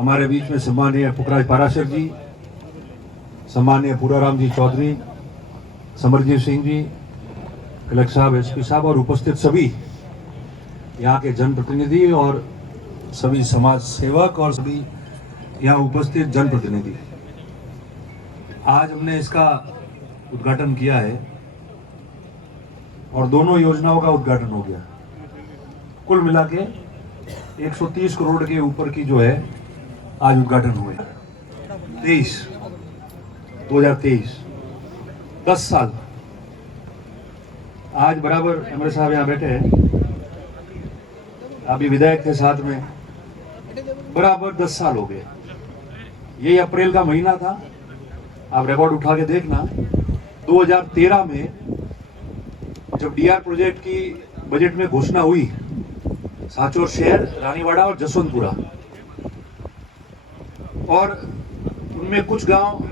हमारे बीच में सम्माननीय पुखराज पाराशर जी, सम्माननीय पूराराम जी चौधरी, समरजीत सिंह जी, कलेक्टर साहब, एसपी साहब और उपस्थित सभी यहाँ के जनप्रतिनिधि और सभी समाज सेवक और सभी यहाँ उपस्थित जनप्रतिनिधि। आज हमने इसका उद्घाटन किया है और दोनों योजनाओं का उद्घाटन हो गया। कुल मिला के 130 करोड़ के ऊपर की जो है आज उद्घाटन हुए। 2023 10 साल आज बराबर एमएलए साहब यहाँ बैठे हैं, अभी विधायक थे साथ में, बराबर 10 साल हो गए। यही अप्रैल का महीना था, आप रिकॉर्ड उठा के देखना। 2013 में जब डीआर प्रोजेक्ट की बजट में घोषणा हुई, सांचौर शहर, रानीवाड़ा और जसवंतपुरा, और उनमें कुछ गांव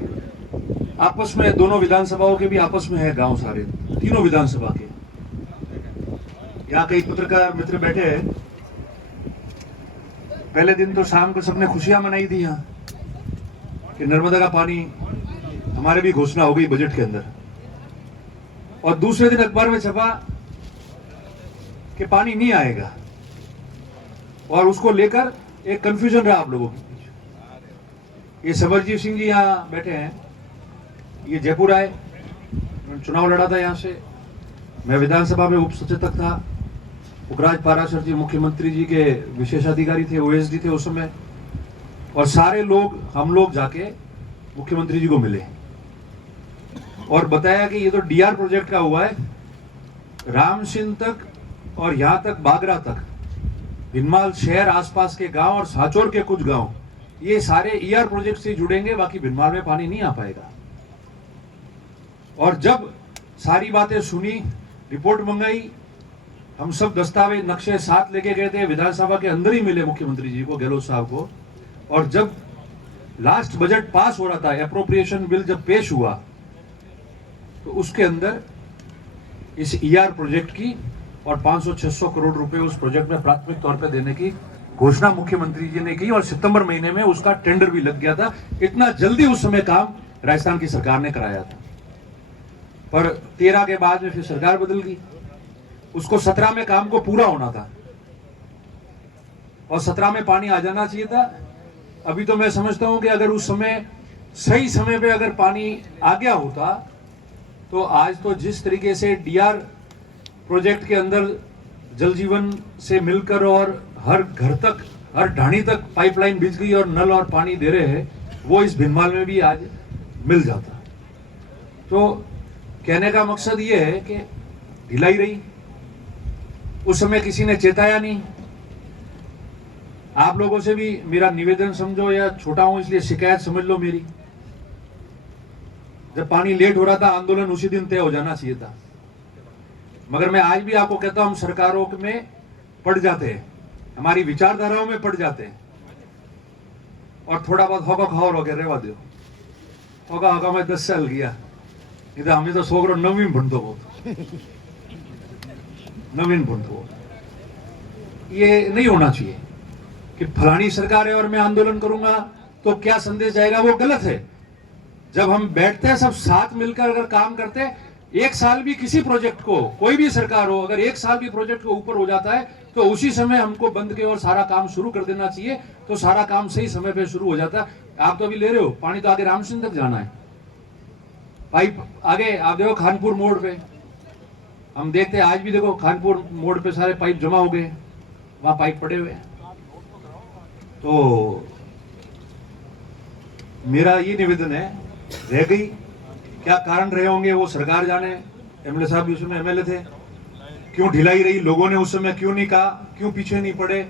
आपस में, दोनों विधानसभाओं के भी आपस में है गांव, सारे तीनों विधानसभा के। यहाँ कई पत्रकार मित्र बैठे हैं। पहले दिन तो शाम को सबने खुशियां मनाई थी यहाँ कि नर्मदा का पानी, हमारे भी घोषणा हो गई बजट के अंदर। और दूसरे दिन अखबार में छपा कि पानी नहीं आएगा, और उसको लेकर एक कंफ्यूजन रहा आप लोगों के बीच। ये समरजीत सिंह जी यहाँ बैठे हैं, ये जयपुर आए, चुनाव लड़ा था यहाँ से, मैं विधानसभा में उप सचेतक था। पुखराज पाराशर जी मुख्यमंत्री जी के विशेषाधिकारी थे, ओएसडी थे उस समय, और सारे लोग, हम लोग जाके मुख्यमंत्री जी को मिले और बताया कि ये तो डीआर प्रोजेक्ट का हुआ है, रामसिंह तक और यहाँ तक बागरा तक, भिनमाल शहर, आसपास के गांव और सांचौर के कुछ गांव, ये सारे ईआर प्रोजेक्ट से जुड़ेंगे, बाकी भिनमाल में पानी नहीं आ पाएगा। और जब सारी बातें सुनी, रिपोर्ट मंगाई, हम सब दस्तावेज नक्शे साथ लेके गए थे, विधानसभा के अंदर ही मिले मुख्यमंत्री जी को, गहलोत साहब को। और जब लास्ट बजट पास हो रहा था, एप्रोप्रिएशन बिल जब पेश हुआ, तो उसके अंदर इस ईआर प्रोजेक्ट की और 500-600 करोड़ रुपए उस प्रोजेक्ट में प्राथमिक तौर पे देने की घोषणा मुख्यमंत्री जी ने की, और सितंबर महीने में उसका टेंडर भी लग गया था। इतना जल्दी उस समय काम राजस्थान की सरकार ने कराया था। पर 13 के बाद में फिर सरकार बदल गई, उसको 17 में काम को पूरा होना था और 17 में पानी आ जाना चाहिए था। अभी तो मैं समझता हूं कि अगर उस समय सही समय पे अगर पानी आ गया होता, तो आज तो जिस तरीके से डीआर प्रोजेक्ट के अंदर जल जीवन से मिलकर और हर घर तक, हर ढाणी तक पाइपलाइन बिछ गई और नल और पानी दे रहे हैं, वो इस भिनमाल में भी आज मिल जाता। तो कहने का मकसद ये है कि ढिलाई रही, उस समय किसी ने चेताया नहीं। आप लोगों से भी मेरा निवेदन समझो, या छोटा हूं इसलिए शिकायत समझ लो मेरी, जब पानी लेट हो रहा था, आंदोलन उसी दिन तय हो जाना चाहिए था। मगर मैं आज भी आपको कहता हूं, हम सरकारों में पड़ जाते हैं, हमारी विचारधाराओं में पड़ जाते हैं, और थोड़ा बहुत होगा खाओ रोके रेवा दो, होगा मैं 10 साल गया, इधर हमें तो सोगरो नवीन भणतो बहुत, नवीन भणतो। ये नहीं होना चाहिए कि फलानी सरकार है और मैं आंदोलन करूंगा तो क्या संदेश जाएगा, वो गलत है। जब हम बैठते हैं सब साथ मिलकर अगर काम करते हैं, एक साल भी किसी प्रोजेक्ट को, कोई भी सरकार हो, अगर एक साल भी प्रोजेक्ट को ऊपर हो जाता है, तो उसी समय हमको बंद के और सारा काम शुरू कर देना चाहिए, तो सारा काम सही समय पे शुरू हो जाता है। आप तो अभी ले रहे हो पानी, तो आगे रामसिंह तक जाना है, पाइप आगे आप देखो खानपुर मोड़ पे, हम देखते हैं आज भी देखो खानपुर मोड़ पे सारे पाइप जमा हो गए, वहां पाइप पड़े हुए। तो मेरा ये निवेदन है, रह गई, क्या कारण रहे होंगे वो सरकार जाने, एमएलए साहब भी उसमें एमएलए थे, क्यों ढिलाई रही, लोगों ने उस समय क्यों नहीं कहा, क्यों पीछे नहीं पड़े।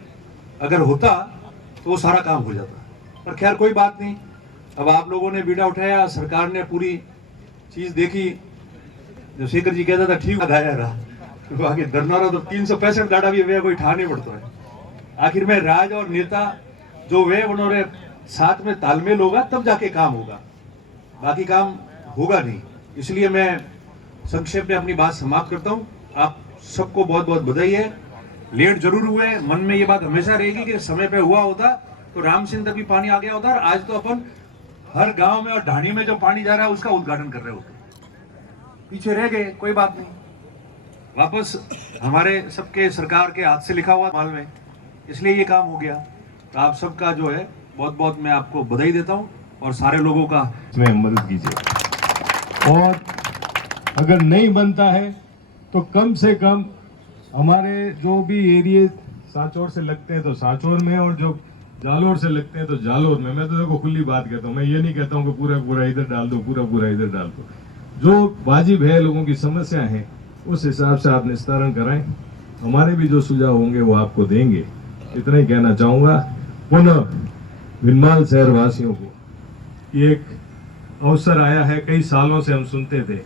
अगर होता तो वो सारा काम हो जाता। पर खैर कोई बात नहीं, अब आप लोगों ने बीड़ा उठाया, सरकार ने पूरी चीज देखी। जो शेखर जी कहता था ठीक आया रहा, बाकी डरना रहा तो 365 गाड़ा भी वे कोई ठा नहीं पड़ता है। आखिर में राज और नेता जो वे उन्होंने साथ में तालमेल होगा, तब जाके काम होगा, बाकी काम होगा नहीं। इसलिए मैं संक्षेप में अपनी बात समाप्त करता हूं। आप सबको बहुत बहुत बधाई है। लेट जरूर हुए, मन में ये बात हमेशा रहेगी कि समय पे हुआ होता तो राम सिंह तक भी पानी आ गया उधर। आज तो अपन हर गांव में और ढाणी में जो पानी जा रहा है उसका उद्घाटन कर रहे होते। पीछे रह गए, कोई बात नहीं, वापस हमारे सबके सरकार के हाथ से लिखा हुआ माल में, इसलिए ये काम हो गया। तो आप सबका जो है बहुत बहुत मैं आपको बधाई देता हूँ और सारे लोगों का इसमें मदद कीजिए। और अगर नहीं बनता है तो कम से कम हमारे जो भी एरिए सांचौर से लगते हैं तो सांचौर में, और जो जालोर से लगते हैं तो जालोर में। मैं तो देखो खुली बात कहता हूँ, मैं ये नहीं कहता हूँ कि पूरा पूरा इधर डाल दो, पूरा पूरा इधर डाल दो। जो वाजिब है, लोगों की समस्या है, उस हिसाब से आप निस्तारण कराएं। हमारे भी जो सुझाव होंगे वो आपको देंगे। इतना ही कहना चाहूँगा। पुनः भिनमाल शहर वासियों को एक अवसर आया है। कई सालों से हम सुनते थे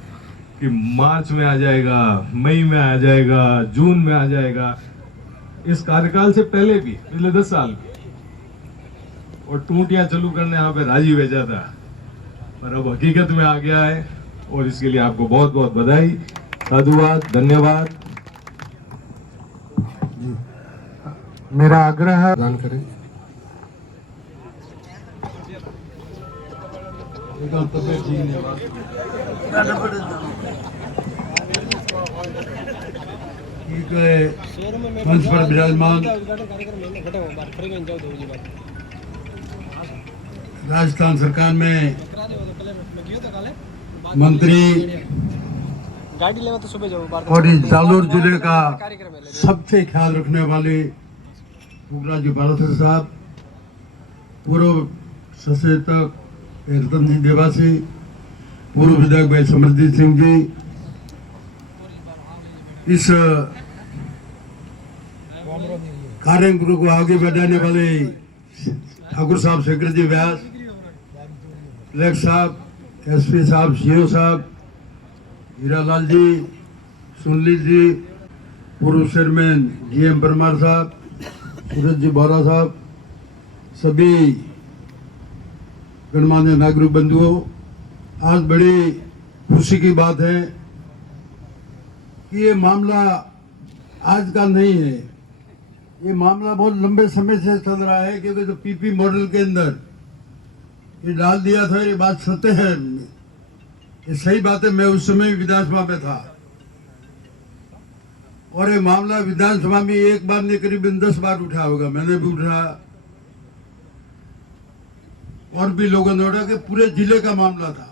कि मार्च में आ जाएगा, मई में आ जाएगा, जून में आ जाएगा। इस कार्यकाल से पहले भी, पिछले 10 साल भी, और टूटियां चालू करने यहाँ पे राजी भेजा था, पर अब हकीकत में आ गया है और इसके लिए आपको बहुत बहुत बधाई, साधुवाद, धन्यवाद। मेरा आग्रह है दान करें। मंच पर विराजमान राजस्थान सरकार में मंत्री और इस जालोर जिले का सबसे ख्याल रखने वाले पुखराज बालासर साहब, पूर्व सचेतक रतन सिंह देवासी, पूर्व विधायक भाई समरजीत सिंह जी, इस कार्यक्रम को आगे बढ़ाने वाले ठाकुर साहब, शेखर जी व्यास, कलेक्टर साहब, एसपी साहब, सीओ साहब, हीरालाल जी, सुनली जी, पूर्व चेयरमैन GM परमार साहब, सूरज जी बोरा साहब, सभी गणमान्य नागरिक बंधुओं, आज बड़ी खुशी की बात है कि ये मामला आज का नहीं है। ये मामला बहुत लंबे समय से चल रहा है, क्योंकि जो PP मॉडल के अंदर ये डाल दिया था, ये बात सत्य है, ये सही बात है। मैं उस समय विधानसभा में था और ये मामला विधानसभा में एक बार नहीं करीबन 10 बार उठा होगा। मैंने भी उठाया और भी लोगों ने उठा, कि पूरे जिले का मामला था।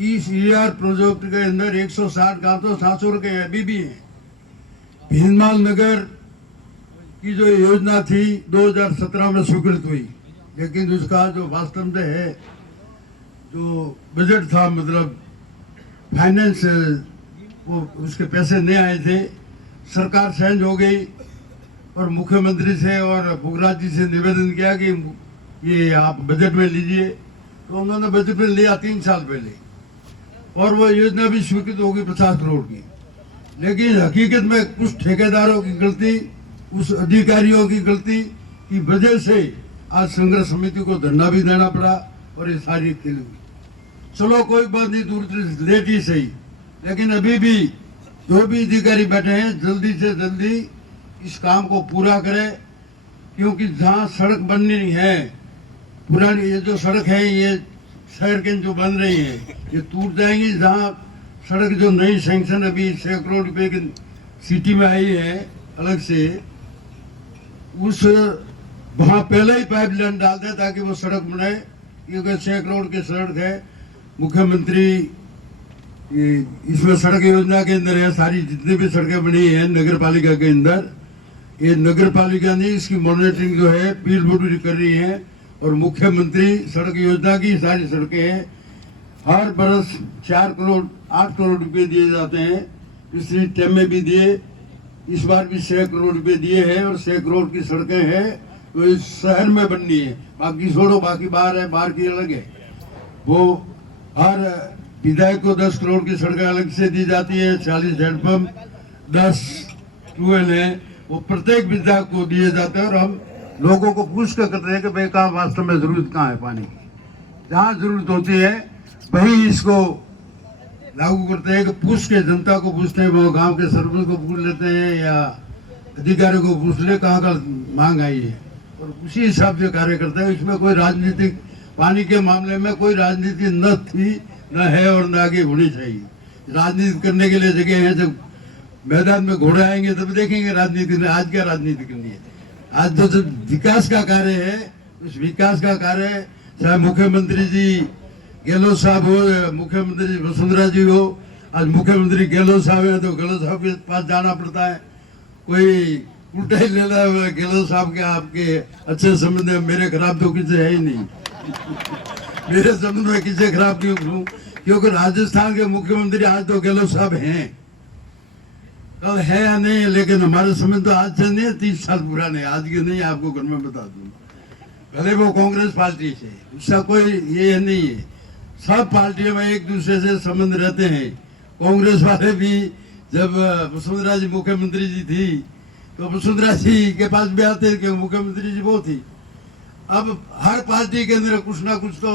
इस ER प्रोजेक्ट के अंदर 160 गांव तो सांचौर के अभी भी हैं। भीनमाल नगर की जो योजना थी 2017 में स्वीकृत हुई, लेकिन उसका जो वास्तव में है जो बजट था, मतलब फाइनेंस, वो उसके पैसे नहीं आए थे। सरकार चेंज हो गई और मुख्यमंत्री से और पुखराज जी से निवेदन किया कि ये आप बजट में लीजिए, तो उन्होंने बजट में लिया 3 साल पहले, और वो योजना भी स्वीकृत होगी 50 करोड़ की। लेकिन हकीकत में कुछ ठेकेदारों की गलती, उस अधिकारियों की गलती की वजह से आज संघर्ष समिति को धरना भी देना पड़ा और ये सारी खेल हुई। चलो कोई बात नहीं, दूर लेट ही सही, लेकिन अभी भी जो भी अधिकारी बैठे हैं जल्दी से जल्दी इस काम को पूरा करें, क्योंकि जहाँ सड़क बननी है, पुरानी ये जो सड़क है, ये शहर के जो बन रही है, ये टूट जाएंगी। जहाँ सड़क जो नई सैंक्शन अभी 6 करोड़ रुपए की सिटी में आई है अलग से, उस वहाँ पहले ही पाइपलाइन डाल दे ताकि वो सड़क बने, क्योंकि 6 करोड़ की सड़क है। मुख्यमंत्री इसमें सड़क योजना के अंदर है, सारी जितनी भी सड़कें बनी है नगर पालिका के अंदर, ये नगर पालिका ने इसकी मॉनिटरिंग जो है पीडब्ल्यूडी कर रही है, और मुख्यमंत्री सड़क योजना की सारी सड़कें हैं। हर बरस 8 करोड़ रुपए दिए जाते हैं। पिछली टाइम में भी दिए, इस बार भी 6 करोड़ रुपए दिए हैं, और 6 करोड़ की सड़कें हैं तो इस शहर में बननी है। बाकी छोड़ो, बाकी बाहर है, बाहर की अलग है। वो हर विधायक को 10 करोड़ की सड़कें अलग से दी जाती है। 40 हैंडपंप, 10 ट्यूबवेल है, वो प्रत्येक विधायक को दिए जाते हैं। और हम लोगों को पूछ कर करते हैं कि भाई कहाँ वास्तव में जरूरत कहाँ है पानी की। जहाँ जरूरत होती है वही इसको लागू करते हैं, कि पूछ के जनता को पूछते हैं, वो गांव के सरपंच को पूछ लेते हैं या अधिकारी को पूछ ले कहाँ का मांग आई है, और उसी हिसाब से कार्य करता है। इसमें कोई राजनीतिक, पानी के मामले में कोई राजनीति न थी, न है और न आगे होनी चाहिए। राजनीति करने के लिए जगह है, जब मैदान में घोड़े आएंगे तब देखेंगे राजनीति में। आज क्या राजनीति करनी है? आज तो जब विकास का कार्य है, उस विकास का कार्य चाहे मुख्यमंत्री जी गहलोत साहब हो, मुख्यमंत्री वसुंधरा जी हो। आज मुख्यमंत्री गहलोत साहब है तो गहलोत साहब के पास जाना पड़ता है। कोई उल्टा ही ले रहा है, गहलोत साहब के आपके अच्छे संबंध है, मेरे खराब तो किसी है ही नहीं। मेरे संबंध में किसी खराब क्यों करूं? क्योंकि राजस्थान के मुख्यमंत्री आज तो गहलोत साहब हैं, कल है या नहीं, लेकिन हमारे संबंध तो आज से नहीं, 30 साल पुराने, आज के नहीं। आपको घर में बता दूं, भले वो कांग्रेस पार्टी से, उसका कोई ये नहीं है। सब पार्टियों में एक दूसरे से संबंध रहते हैं। कांग्रेस वाले भी जब वसुंधरा जी मुख्यमंत्री जी थी तो वसुंधरा जी के पास भी आते कि मुख्यमंत्री जी वो थी। अब हर पार्टी के अंदर कुछ ना कुछ तो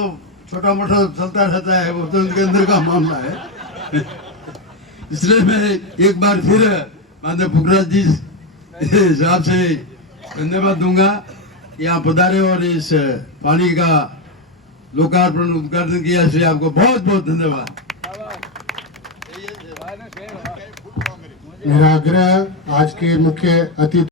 छोटा मोटा चलता रहता है, वो तो उनके अंदर का मामला है। इसलिए मैं एक बार फिर माननीय पुखराज जी साहब से धन्यवाद दूंगा, यहाँ पधारे और इस पानी का लोकार्पण उद्घाटन किया, इसलिए आपको बहुत बहुत धन्यवाद। मेरा आग्रह आज के मुख्य अतिथि